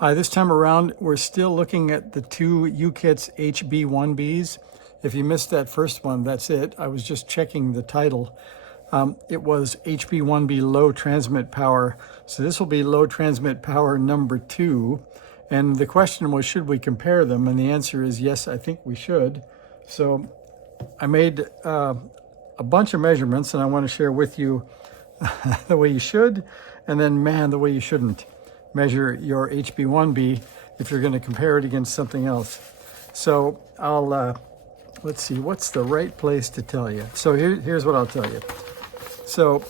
This time around, we're still looking at the two UKITS HB-1Bs. If you missed that first one, that's it. I was just checking the title. It was HB-1B low transmit power. So this will be low transmit power number 2. And the question was, should we compare them? And the answer is yes, I think we should. So I made a bunch of measurements, and I want to share with you the way you should, and then, man, the way you shouldn't measure your HB-1B if you're going to compare it against something else. So let's see, what's the right place to tell you? So here's what I'll tell you. So,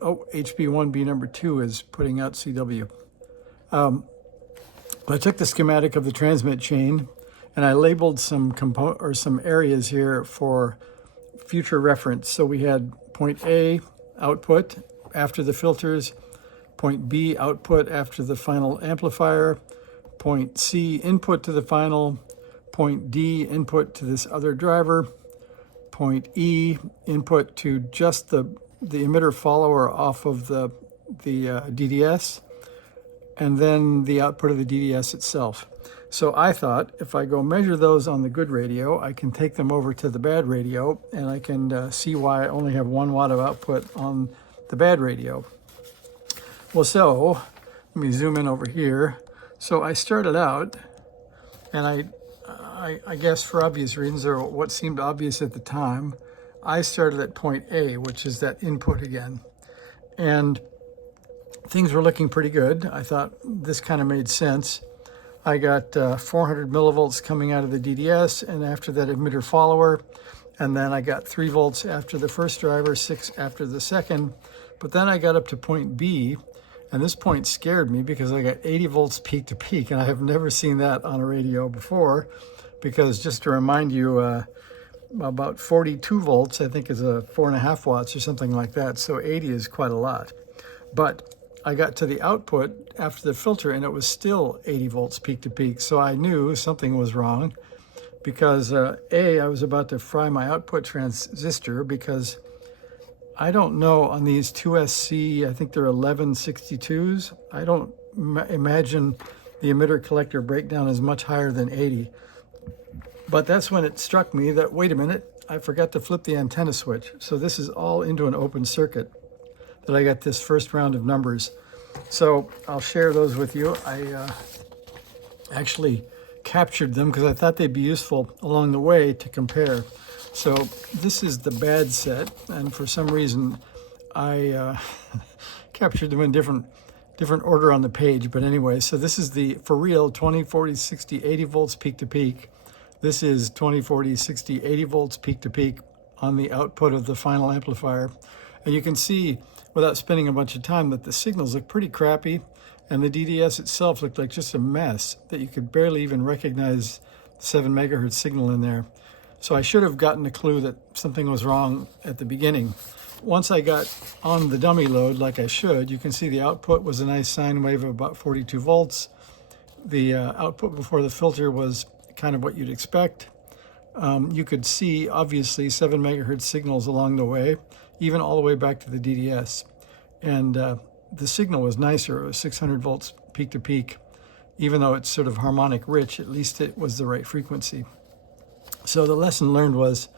HB-1B number 2 is putting out CW. I took the schematic of the transmit chain and I labeled some areas here for future reference. So we had point A, output after the filters, point B, output after the final amplifier, point C, input to the final, point D, input to this other driver, point E, input to just the emitter follower off of the DDS, and then the output of the DDS itself. So I thought if I go measure those on the good radio, I can take them over to the bad radio, and I can see why I only have 1 watt of output on the bad radio. Well, so let me zoom in over here. So I started out, and I guess for obvious reasons, or what seemed obvious at the time, I started at point A, which is that input again. And things were looking pretty good. I thought this kind of made sense. I got 400 millivolts coming out of the DDS, and after that emitter follower, and then I got 3 volts after the first driver, 6 after the second. But then I got up to point B, and this point scared me because I got 80 volts peak to peak, and I have never seen that on a radio before, because just to remind you, about 42 volts, I think, is a 4.5 watts or something like that. So 80 is quite a lot. But I got to the output after the filter, and it was still 80 volts peak to peak. So I knew something was wrong because I was about to fry my output transistor, because I don't know on these 2SC, I think they're 1162s. I don't imagine the emitter collector breakdown is much higher than 80. But that's when it struck me that, wait a minute, I forgot to flip the antenna switch. So this is all into an open circuit that I got this first round of numbers. So I'll share those with you. I actually captured them because I thought they'd be useful along the way to compare. So this is the bad set, and for some reason I captured them in different order on the page. But anyway, so this is the for real 20, 40, 60, 80 volts peak to peak. This is 20, 40, 60, 80 volts peak to peak on the output of the final amplifier. And you can see, without spending a bunch of time, that the signals look pretty crappy, and the DDS itself looked like just a mess, that you could barely even recognize the 7 megahertz signal in there. So I should have gotten a clue that something was wrong at the beginning. Once I got on the dummy load like I should, you can see the output was a nice sine wave of about 42 volts. The output before the filter was kind of what you'd expect. You could see, obviously, 7 megahertz signals along the way, even all the way back to the DDS. And the signal was nicer. It was 600 volts peak to peak. Even though it's sort of harmonic rich, at least it was the right frequency. So the lesson learned was,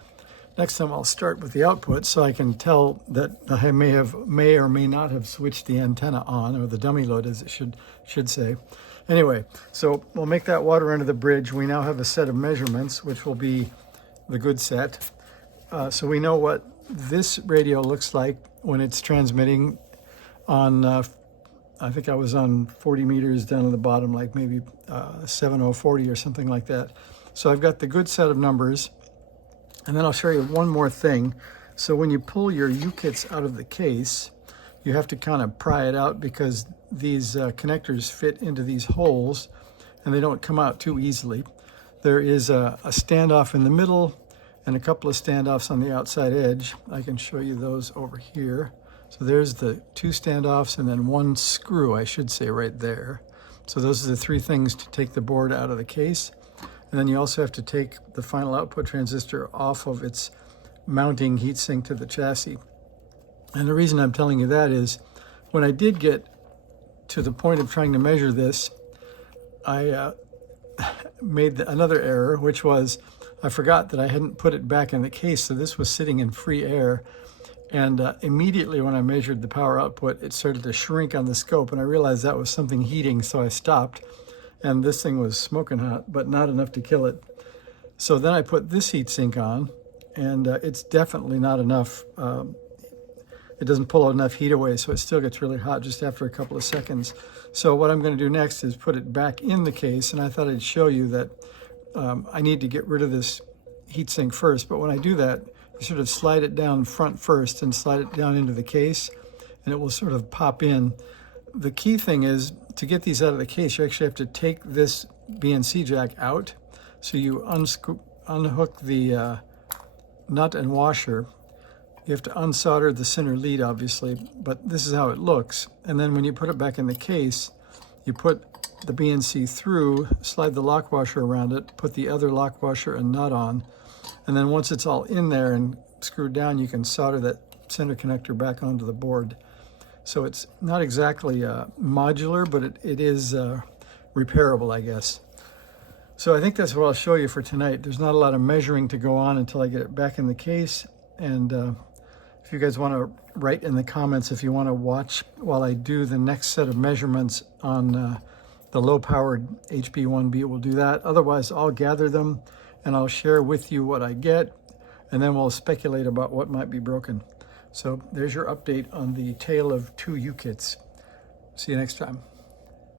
next time I'll start with the output so I can tell that I may or may not have switched the antenna on, or the dummy load as it should say. Anyway, so we'll make that water under the bridge. We now have a set of measurements, which will be the good set. So we know what this radio looks like when it's transmitting on, I think I was on 40 meters down at the bottom, like maybe 7040 or something like that. So I've got the good set of numbers, and then I'll show you one more thing. So when you pull your UKITS out of the case, you have to kind of pry it out, because these connectors fit into these holes and they don't come out too easily. There is a standoff in the middle and a couple of standoffs on the outside edge. I can show you those over here. So there's the 2 standoffs and then 1 screw, I should say, right there. So those are the 3 things to take the board out of the case. And then you also have to take the final output transistor off of its mounting heatsink to the chassis. And the reason I'm telling you that is, when I did get to the point of trying to measure this, I made another error, which was I forgot that I hadn't put it back in the case, so this was sitting in free air. And immediately when I measured the power output, it started to shrink on the scope, and I realized that was something heating, so I stopped. And this thing was smoking hot, but not enough to kill it. So then I put this heatsink on, and it's definitely not enough. It doesn't pull enough heat away, so it still gets really hot just after a couple of seconds. So what I'm going to do next is put it back in the case, and I thought I'd show you that I need to get rid of this heatsink first, but when I do that, you sort of slide it down front first and slide it down into the case, and it will sort of pop in. The key thing is to get these out of the case, you actually have to take this BNC jack out. So you unhook the nut and washer. You have to unsolder the center lead, obviously, but this is how it looks. And then when you put it back in the case, you put the BNC through, slide the lock washer around it, put the other lock washer and nut on, and then once it's all in there and screwed down, you can solder that center connector back onto the board. So it's not exactly modular, but it is repairable, I guess. So I think that's what I'll show you for tonight. There's not a lot of measuring to go on until I get it back in the case. And if you guys want to write in the comments if you want to watch while I do the next set of measurements on the low-powered HB-1B, we'll do that. Otherwise, I'll gather them and I'll share with you what I get, and then we'll speculate about what might be broken. So there's your update on the tale of two U-kits. See you next time.